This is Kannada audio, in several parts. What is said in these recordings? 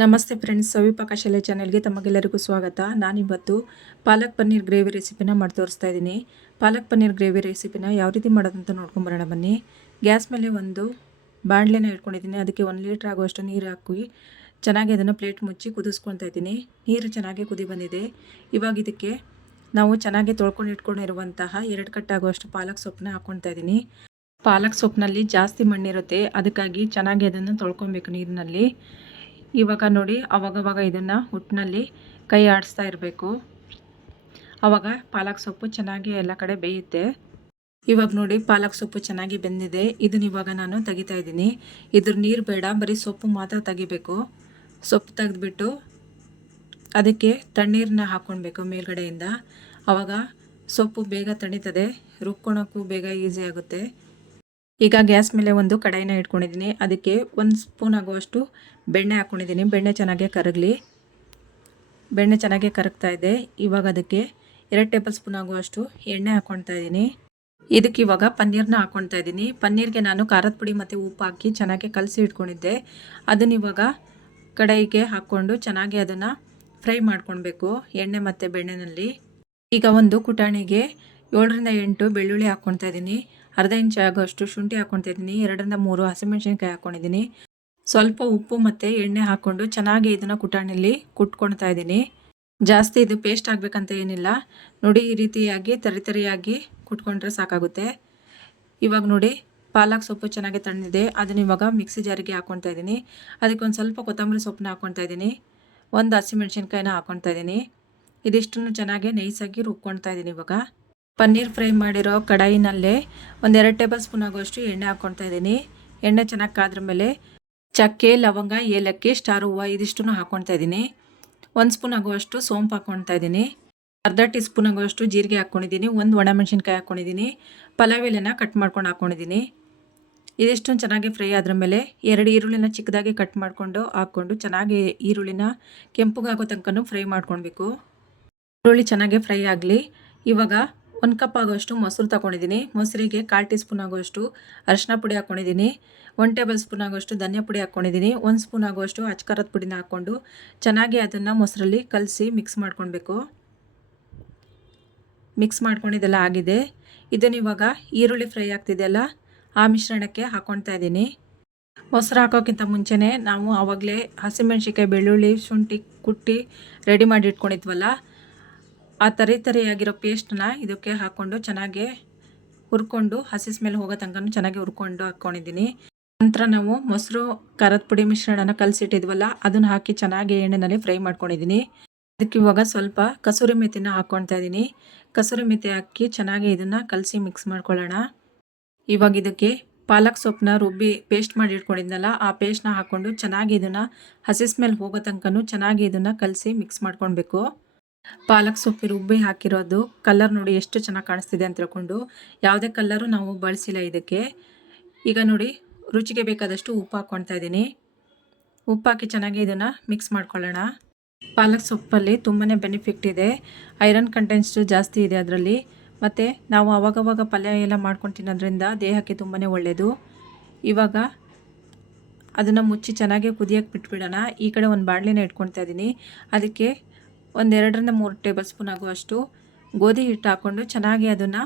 ನಮಸ್ತೆ ಫ್ರೆಂಡ್ಸ್, ಸವಿಪಾಕ ಶಾಲೆ ಚಾನೆಲ್ಗೆ ತಮಗೆಲ್ಲರಿಗೂ ಸ್ವಾಗತ. ನಾನಿವತ್ತು ಪಾಲಕ್ ಪನ್ನೀರ್ ಗ್ರೇವಿ ರೆಸಿಪಿನ ಮಾಡಿ ತೋರಿಸ್ತಾ ಇದ್ದೀನಿ. ಪಾಲಕ್ ಪನ್ನೀರ್ ಗ್ರೇವಿ ರೆಸಿಪಿನ ಯಾವ ರೀತಿ ಮಾಡೋದಂತ ನೋಡ್ಕೊಂಬರೋಣ ಬನ್ನಿ. ಗ್ಯಾಸ್ ಮೇಲೆ ಒಂದು ಬಾಣಲೆನ ಇಟ್ಕೊಂಡಿದ್ದೀನಿ. ಅದಕ್ಕೆ 1 ಲೀಟ್ರ್ ಆಗುವಷ್ಟು ನೀರು ಹಾಕಿ ಚೆನ್ನಾಗಿ ಅದನ್ನು ಪ್ಲೇಟ್ ಮುಚ್ಚಿ ಕುದಿಸ್ಕೊತಾ ಇದ್ದೀನಿ. ನೀರು ಚೆನ್ನಾಗಿ ಕುದಿ ಬಂದಿದೆ. ಇವಾಗ ಇದಕ್ಕೆ ನಾವು ಚೆನ್ನಾಗಿ ತೊಳ್ಕೊಂಡು ಇಟ್ಕೊಂಡಿರುವಂತಹ 2 ಕಟ್ ಆಗುವಷ್ಟು ಪಾಲಕ್ ಸೊಪ್ಪನ್ನ ಹಾಕ್ಕೊತಾ ಇದ್ದೀನಿ. ಪಾಲಕ್ ಸೊಪ್ಪಿನಲ್ಲಿ ಜಾಸ್ತಿ ಮಣ್ಣಿರುತ್ತೆ, ಅದಕ್ಕಾಗಿ ಚೆನ್ನಾಗಿ ಅದನ್ನು ತೊಳ್ಕೊಬೇಕು ನೀರಿನಲ್ಲಿ. ಇವಾಗ ನೋಡಿ, ಅವಾಗವಾಗ ಇದನ್ನು ಹುಟ್ಟಿನಲ್ಲಿ ಕೈ ಆಡಿಸ್ತಾ ಇರಬೇಕು. ಆವಾಗ ಪಾಲಕ್ ಸೊಪ್ಪು ಚೆನ್ನಾಗಿ ಎಲ್ಲ ಕಡೆ ಬೇಯುತ್ತೆ. ಇವಾಗ ನೋಡಿ, ಪಾಲಕ್ ಸೊಪ್ಪು ಚೆನ್ನಾಗಿ ಬೆಂದಿದೆ. ಇದನ್ನ ಇವಾಗ ನಾನು ತೆಗಿತಾ ಇದ್ದೀನಿ. ಇದ್ರ ನೀರು ಬೇಡ, ಬರೀ ಸೊಪ್ಪು ಮಾತ್ರ ತೆಗಿಬೇಕು. ಸೊಪ್ಪು ತೆಗೆದ್ಬಿಟ್ಟು ಅದಕ್ಕೆ ತಣ್ಣೀರನ್ನ ಹಾಕ್ಕೊಳ್ಬೇಕು ಮೇಲ್ಗಡೆಯಿಂದ. ಆವಾಗ ಸೊಪ್ಪು ಬೇಗ ತಣಿತದೆ, ರುಬ್ಕೊಳಕ್ಕೂ ಬೇಗ ಈಸಿ ಆಗುತ್ತೆ. ಈಗ ಗ್ಯಾಸ್ ಮೇಲೆ ಒಂದು ಕಡಾಯಿನ ಇಟ್ಕೊಂಡಿದ್ದೀನಿ. ಅದಕ್ಕೆ 1 ಸ್ಪೂನ್ ಆಗುವಷ್ಟು ಬೆಣ್ಣೆ ಹಾಕ್ಕೊಂಡಿದ್ದೀನಿ. ಬೆಣ್ಣೆ ಚೆನ್ನಾಗಿ ಕರಗಲಿ. ಬೆಣ್ಣೆ ಚೆನ್ನಾಗಿ ಕರಗ್ತಾ ಇದೆ. ಇವಾಗ ಅದಕ್ಕೆ 2 ಟೇಬಲ್ ಸ್ಪೂನ್ ಆಗುವಷ್ಟು ಎಣ್ಣೆ ಹಾಕ್ಕೊಳ್ತಾ ಇದ್ದೀನಿ. ಇದಕ್ಕೆ ಇವಾಗ ಪನ್ನೀರ್ನ ಹಾಕ್ಕೊಳ್ತಾ ಇದ್ದೀನಿ. ಪನ್ನೀರ್ಗೆ ನಾನು ಖಾರದ ಪುಡಿ ಮತ್ತು ಉಪ್ಪು ಹಾಕಿ ಚೆನ್ನಾಗಿ ಕಲಸಿ ಇಟ್ಕೊಂಡಿದ್ದೆ. ಅದನ್ನ ಇವಾಗ ಕಡಾಯಿಗೆ ಹಾಕ್ಕೊಂಡು ಚೆನ್ನಾಗಿ ಅದನ್ನು ಫ್ರೈ ಮಾಡ್ಕೊಳ್ಬೇಕು ಎಣ್ಣೆ ಮತ್ತು ಬೆಣ್ಣೆನಲ್ಲಿ. ಈಗ ಒಂದು ಕುಟಾಣಿಗೆ 7 ರಿಂದ 8 ಬೆಳ್ಳುಳ್ಳಿ ಹಾಕ್ಕೊಳ್ತಾ ಇದ್ದೀನಿ. ಅರ್ಧ ಇಂಚ್ ಆಗೋಷ್ಟು ಶುಂಠಿ ಹಾಕ್ಕೊಳ್ತಾ ಇದ್ದೀನಿ. 2 ರಿಂದ 3 ಹಸಿಮೆಣಸಿನ್ಕಾಯಿ ಹಾಕ್ಕೊಂಡಿದ್ದೀನಿ. ಸ್ವಲ್ಪ ಉಪ್ಪು ಮತ್ತು ಎಣ್ಣೆ ಹಾಕ್ಕೊಂಡು ಚೆನ್ನಾಗಿ ಇದನ್ನು ಕುಟಾಣಿಲಿ ಕುಟ್ಕೊಳ್ತಾ ಇದ್ದೀನಿ. ಜಾಸ್ತಿ ಇದು ಪೇಸ್ಟ್ ಆಗಬೇಕಂತ ಏನಿಲ್ಲ. ನೋಡಿ, ಈ ರೀತಿಯಾಗಿ ತರಿಯಾಗಿ ಕುಟ್ಕೊಂಡ್ರೆ ಸಾಕಾಗುತ್ತೆ. ಇವಾಗ ನೋಡಿ, ಪಾಲಕ್ ಸೊಪ್ಪು ಚೆನ್ನಾಗಿ ತಣ್ಣಿದೆ. ಅದನ್ನ ಇವಾಗ ಮಿಕ್ಸಿ ಜಾರಿಗೆ ಹಾಕ್ಕೊಳ್ತಾ ಇದ್ದೀನಿ. ಅದಕ್ಕೆ ಒಂದು ಸ್ವಲ್ಪ ಕೊತ್ತಂಬರಿ ಸೊಪ್ಪನ್ನ ಹಾಕ್ಕೊಳ್ತಾ ಇದ್ದೀನಿ. 1 ಹಸಿಮೆಣಸಿನ್ಕಾಯಿನ ಹಾಕ್ಕೊಳ್ತಾ ಇದ್ದೀನಿ. ಇದಿಷ್ಟನ್ನು ಚೆನ್ನಾಗಿ ನೈಸಾಗಿ ರುಬ್ಕೊಳ್ತಾ ಇದ್ದೀನಿ. ಇವಾಗ ಪನ್ನೀರ್ ಫ್ರೈ ಮಾಡಿರೋ ಕಡಾಯಿನಲ್ಲೇ 1-2 ಟೇಬಲ್ ಸ್ಪೂನ್ ಆಗುವಷ್ಟು ಎಣ್ಣೆ ಹಾಕ್ಕೊಳ್ತಾ ಇದ್ದೀನಿ. ಎಣ್ಣೆ ಚೆನ್ನಾಗಿ ಕಾದ್ರ ಮೇಲೆ ಚಕ್ಕೆ, ಲವಂಗ, ಏಲಕ್ಕಿ, ಸ್ಟಾರ್ ಹೂವು ಇದಿಷ್ಟನ್ನು ಹಾಕ್ಕೊಳ್ತಾ ಇದ್ದೀನಿ. 1 ಸ್ಪೂನ್ ಆಗುವಷ್ಟು ಸೋಂಪು ಹಾಕ್ಕೊಳ್ತಾ ಇದ್ದೀನಿ. ಅರ್ಧ ಟೀ ಸ್ಪೂನ್ ಆಗುವಷ್ಟು ಜೀರಿಗೆ ಹಾಕ್ಕೊಂಡಿದ್ದೀನಿ. 1 ಒಣಮೆಣಸಿನ್ಕಾಯಿ ಹಾಕ್ಕೊಂಡಿದ್ದೀನಿ. ಪಲಾವ್ ಎಲೆನ ಕಟ್ ಮಾಡ್ಕೊಂಡು ಹಾಕ್ಕೊಂಡಿದ್ದೀನಿ. ಇದಿಷ್ಟು ಚೆನ್ನಾಗಿ ಫ್ರೈ ಆದ್ರ ಮೇಲೆ 2 ಈರುಳ್ಳಿನ ಚಿಕ್ಕದಾಗಿ ಕಟ್ ಮಾಡಿಕೊಂಡು ಹಾಕ್ಕೊಂಡು ಚೆನ್ನಾಗಿ ಈರುಳ್ಳಿನ ಕೆಂಪುಗಾಗೋ ತನಕ ಫ್ರೈ ಮಾಡ್ಕೊಳ್ಬೇಕು. ಈರುಳ್ಳಿ ಚೆನ್ನಾಗಿ ಫ್ರೈ ಆಗಲಿ. ಇವಾಗ 1 ಕಪ್ ಆಗುವಷ್ಟು ಮೊಸರು ತಗೊಂಡಿದ್ದೀನಿ. ಮೊಸರಿಗೆ 1/4 ಟೀ ಸ್ಪೂನ್ ಆಗುವಷ್ಟು ಅರಿಶಿನ ಪುಡಿ ಹಾಕ್ಕೊಂಡಿದ್ದೀನಿ. 1 ಟೇಬಲ್ ಸ್ಪೂನ್ ಆಗುವಷ್ಟು ಧನಿಯಾ ಪುಡಿ ಹಾಕ್ಕೊಂಡಿದ್ದೀನಿ. 1 ಸ್ಪೂನ್ ಆಗುವಷ್ಟು ಅಚ್ಕಾರದ ಪುಡಿನ ಹಾಕ್ಕೊಂಡು ಚೆನ್ನಾಗಿ ಅದನ್ನು ಮೊಸರಲ್ಲಿ ಕಲಸಿ ಮಿಕ್ಸ್ ಮಾಡ್ಕೊಳ್ಬೇಕು. ಮಿಕ್ಸ್ ಮಾಡ್ಕೊಂಡಿದ್ದೆಲ್ಲ ಆಗಿದೆ. ಇದನ್ನು ಇವಾಗ ಈರುಳ್ಳಿ ಫ್ರೈ ಆಗ್ತಿದೆಯಲ್ಲ, ಆ ಮಿಶ್ರಣಕ್ಕೆ ಹಾಕ್ಕೊಳ್ತಾ ಇದ್ದೀನಿ. ಮೊಸರು ಹಾಕೋಕ್ಕಿಂತ ಮುಂಚೆನೇ ನಾವು ಆವಾಗಲೇ ಹಸಿಮೆಣಸಿನ್ಕಾಯಿ, ಬೆಳ್ಳುಳ್ಳಿ, ಶುಂಠಿ ಕುಟ್ಟಿ ರೆಡಿ ಮಾಡಿ ಇಟ್ಕೊಂಡಿದ್ವಲ್ಲ, ಆ ತರಿಯಾಗಿರೋ ಪೇಸ್ಟನ್ನ ಇದಕ್ಕೆ ಹಾಕ್ಕೊಂಡು ಚೆನ್ನಾಗಿ ಹುರ್ಕೊಂಡು ಹಸಿ ಸ್ಮೆಲ್ ಹೋಗೋ ತನಕ ಚೆನ್ನಾಗಿ ಹುರ್ಕೊಂಡು ಹಾಕ್ಕೊಂಡಿದ್ದೀನಿ. ನಂತರ ನಾವು ಮೊಸರು ಖಾರದ ಪುಡಿ ಮಿಶ್ರಣನ ಕಲಸಿಟ್ಟಿದ್ವಲ್ಲ, ಅದನ್ನು ಹಾಕಿ ಚೆನ್ನಾಗಿ ಎಣ್ಣೆನಲ್ಲಿ ಫ್ರೈ ಮಾಡ್ಕೊಂಡಿದ್ದೀನಿ. ಅದಕ್ಕೆ ಇವಾಗ ಸ್ವಲ್ಪ ಕಸೂರಿ ಮೆಥಿನ ಹಾಕ್ಕೊಳ್ತಾ ಇದ್ದೀನಿ. ಕಸೂರಿ ಮೆಥಿ ಹಾಕಿ ಚೆನ್ನಾಗಿ ಇದನ್ನು ಕಲಸಿ ಮಿಕ್ಸ್ ಮಾಡ್ಕೊಳ್ಳೋಣ. ಇವಾಗ ಇದಕ್ಕೆ ಪಾಲಕ್ ಸೊಪ್ಪನ್ನ ರುಬ್ಬಿ ಪೇಸ್ಟ್ ಮಾಡಿ ಇಟ್ಕೊಂಡಿದ್ನಲ್ಲ, ಆ ಪೇಸ್ಟ್ನ ಹಾಕ್ಕೊಂಡು ಚೆನ್ನಾಗಿ ಇದನ್ನು ಹಸಿ ಸ್ಮೆಲ್ ಹೋಗೋ ತನಕ ಚೆನ್ನಾಗಿ ಇದನ್ನು ಕಲಸಿ ಮಿಕ್ಸ್ ಮಾಡ್ಕೊಳ್ಬೇಕು. ಪಾಲಕ್ ಸೊಪ್ಪು ರುಬ್ಬಿ ಹಾಕಿರೋದು ಕಲರ್ ನೋಡಿ ಎಷ್ಟು ಚೆನ್ನಾಗಿ ಕಾಣಿಸ್ತಿದೆ ಅಂತ ತಿಳ್ಕೊಂಡು ಯಾವುದೇ ಕಲ್ಲರು ನಾವು ಬಳಸಿಲ್ಲ ಇದಕ್ಕೆ. ಈಗ ನೋಡಿ, ರುಚಿಗೆ ಬೇಕಾದಷ್ಟು ಉಪ್ಪು ಹಾಕ್ಕೊಳ್ತಾ ಇದ್ದೀನಿ. ಉಪ್ಪು ಹಾಕಿ ಚೆನ್ನಾಗಿ ಇದನ್ನು ಮಿಕ್ಸ್ ಮಾಡ್ಕೊಳ್ಳೋಣ. ಪಾಲಕ್ ಸೊಪ್ಪಲ್ಲಿ ತುಂಬಾ ಬೆನಿಫಿಟ್ ಇದೆ. ಐರನ್ ಕಂಟೆಂಟ್ಸು ಜಾಸ್ತಿ ಇದೆ ಅದರಲ್ಲಿ. ಮತ್ತು ನಾವು ಅವಾಗವಾಗ ಪಲ್ಯ ಎಲ್ಲ ಮಾಡ್ಕೊಂಡು ತಿನ್ನೋದ್ರಿಂದ ದೇಹಕ್ಕೆ ತುಂಬಾ ಒಳ್ಳೆಯದು. ಇವಾಗ ಅದನ್ನು ಮುಚ್ಚಿ ಚೆನ್ನಾಗಿ ಕುದಿಯೋಕ್ಕೆ ಬಿಟ್ಬಿಡೋಣ. ಈ ಕಡೆ ಒಂದು ಬಾಣಲೆನ ಇಟ್ಕೊಳ್ತಾ ಇದ್ದೀನಿ. ಅದಕ್ಕೆ 1-2 ರಿಂದ 3 ಟೇಬಲ್ ಸ್ಪೂನ್ ಆಗುವಷ್ಟು ಗೋಧಿ ಹಿಟ್ಟು ಹಾಕ್ಕೊಂಡು ಚೆನ್ನಾಗಿ ಅದನ್ನು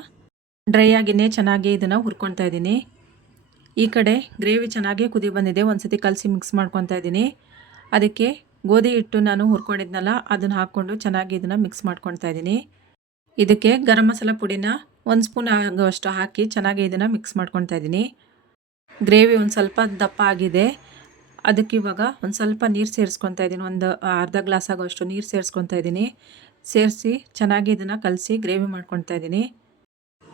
ಡ್ರೈ ಆಗಿನೇ ಚೆನ್ನಾಗಿ ಇದನ್ನು ಹುರ್ಕೊಳ್ತಾ ಇದ್ದೀನಿ. ಈ ಕಡೆ ಗ್ರೇವಿ ಚೆನ್ನಾಗಿ ಕುದಿ ಬಂದಿದೆ. ಒಂದ್ಸತಿ ಕಲಸಿ ಮಿಕ್ಸ್ ಮಾಡ್ಕೊತಾ ಇದ್ದೀನಿ. ಅದಕ್ಕೆ ಗೋಧಿ ಹಿಟ್ಟು ನಾನು ಹುರ್ಕೊಂಡಿದ್ನಲ್ಲ, ಅದನ್ನು ಹಾಕ್ಕೊಂಡು ಚೆನ್ನಾಗಿ ಇದನ್ನು ಮಿಕ್ಸ್ ಮಾಡ್ಕೊತಾ ಇದ್ದೀನಿ. ಇದಕ್ಕೆ ಗರಂ ಮಸಾಲ ಪುಡಿನ 1 ಸ್ಪೂನ್ ಆಗುವಷ್ಟು ಹಾಕಿ ಚೆನ್ನಾಗಿ ಇದನ್ನು ಮಿಕ್ಸ್ ಮಾಡ್ಕೊತಾ ಇದ್ದೀನಿ. ಗ್ರೇವಿ ಒಂದು ಸ್ವಲ್ಪ ದಪ್ಪ ಆಗಿದೆ. ಅದಕ್ಕೆ ಇವಾಗ ಒಂದು ಸ್ವಲ್ಪ ನೀರು ಸೇರಿಸ್ಕೊತಾ ಇದ್ದೀನಿ. ಒಂದು ಅರ್ಧ ಗ್ಲಾಸ್ ಆಗೋಷ್ಟು ನೀರು ಸೇರಿಸ್ಕೊತಾ ಇದ್ದೀನಿ. ಸೇರಿಸಿ ಚೆನ್ನಾಗಿ ಇದನ್ನು ಕಲಸಿ ಗ್ರೇವಿ ಮಾಡ್ಕೊತಾ ಇದ್ದೀನಿ.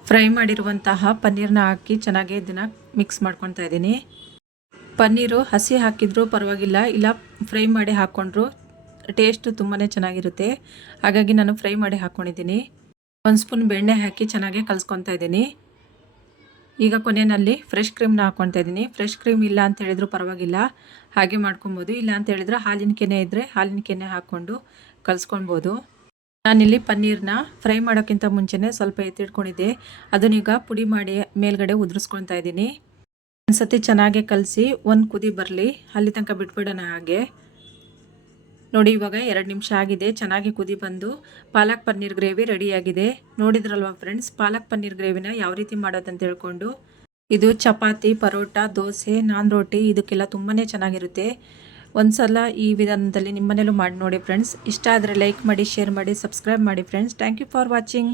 ಫ್ರೈ ಮಾಡಿರುವಂತಹ ಪನ್ನೀರನ್ನ ಹಾಕಿ ಚೆನ್ನಾಗಿ ಇದನ್ನು ಮಿಕ್ಸ್ ಮಾಡ್ಕೊತಾ ಇದ್ದೀನಿ. ಪನ್ನೀರು ಹಸಿ ಹಾಕಿದರೂ ಪರವಾಗಿಲ್ಲ, ಇಲ್ಲ ಫ್ರೈ ಮಾಡಿ ಹಾಕ್ಕೊಂಡ್ರು ಟೇಸ್ಟು ತುಂಬಾ ಚೆನ್ನಾಗಿರುತ್ತೆ. ಹಾಗಾಗಿ ನಾನು ಫ್ರೈ ಮಾಡಿ ಹಾಕ್ಕೊಂಡಿದ್ದೀನಿ. 1 ಸ್ಪೂನ್ ಬೆಣ್ಣೆ ಹಾಕಿ ಚೆನ್ನಾಗಿ ಕಲಿಸ್ಕೊತಾ ಇದ್ದೀನಿ. ಈಗ ಕೊನೆಯಲ್ಲಿ ಫ್ರೆಶ್ ಕ್ರೀಮ್ನ ಹಾಕ್ಕೊತಾ ಇದ್ದೀನಿ. ಫ್ರೆಶ್ ಕ್ರೀಮ್ ಇಲ್ಲ ಅಂತ ಹೇಳಿದ್ರು ಪರವಾಗಿಲ್ಲ, ಹಾಗೆ ಮಾಡ್ಕೊಬೋದು. ಇಲ್ಲ ಅಂತ ಹೇಳಿದ್ರೆ ಹಾಲಿನ ಕೆನೆ ಇದ್ದರೆ ಹಾಲಿನ ಕೆನೆ ಹಾಕ್ಕೊಂಡು ಕಲಿಸ್ಕೊಳ್ಬೋದು. ನಾನಿಲ್ಲಿ ಪನ್ನೀರನ್ನ ಫ್ರೈ ಮಾಡೋಕ್ಕಿಂತ ಮುಂಚೆನೇ ಸ್ವಲ್ಪ ಎತ್ತಿಟ್ಕೊಂಡಿದ್ದೆ. ಅದನ್ನೀಗ ಪುಡಿ ಮಾಡಿ ಮೇಲ್ಗಡೆ ಉದುರಿಸ್ಕೊತಾ ಇದ್ದೀನಿ. ಒಂದು ಸತಿ ಚೆನ್ನಾಗಿ ಕಲಸಿ ಒಂದು ಕುದಿ ಬರಲಿ, ಅಲ್ಲಿ ತನಕ ಬಿಟ್ಬಿಡೋಣ. ಹಾಗೆ ನೋಡಿ ಇವಾಗ 2 ನಿಮಿಷ ಆಗಿದೆ, ಚೆನ್ನಾಗಿ ಕುದಿ ಬಂದು ಪಾಲಕ್ ಪನ್ನೀರ್ ಗ್ರೇವಿ ರೆಡಿಯಾಗಿದೆ. ನೋಡಿದ್ರಲ್ವ ಫ್ರೆಂಡ್ಸ್, ಪಾಲಕ್ ಪನ್ನೀರ್ ಗ್ರೇವಿನ ಯಾವ ರೀತಿ ಮಾಡೋದಂತ ಹೇಳ್ಕೊಂಡು. ಇದು ಚಪಾತಿ, ಪರೋಟ, ದೋಸೆ, ನಾನ್ ರೋಟಿ ಇದಕ್ಕೆಲ್ಲ ತುಂಬಾ ಚೆನ್ನಾಗಿರುತ್ತೆ. ಒಂದ್ಸಲ ಈ ವಿಧಾನದಲ್ಲಿ ನಿಮ್ಮನೇಲೂ ಮಾಡಿ ನೋಡಿ ಫ್ರೆಂಡ್ಸ್. ಇಷ್ಟ ಆದರೆ ಲೈಕ್ ಮಾಡಿ, ಶೇರ್ ಮಾಡಿ, ಸಬ್ಸ್ಕ್ರೈಬ್ ಮಾಡಿ friends. Thank you for watching.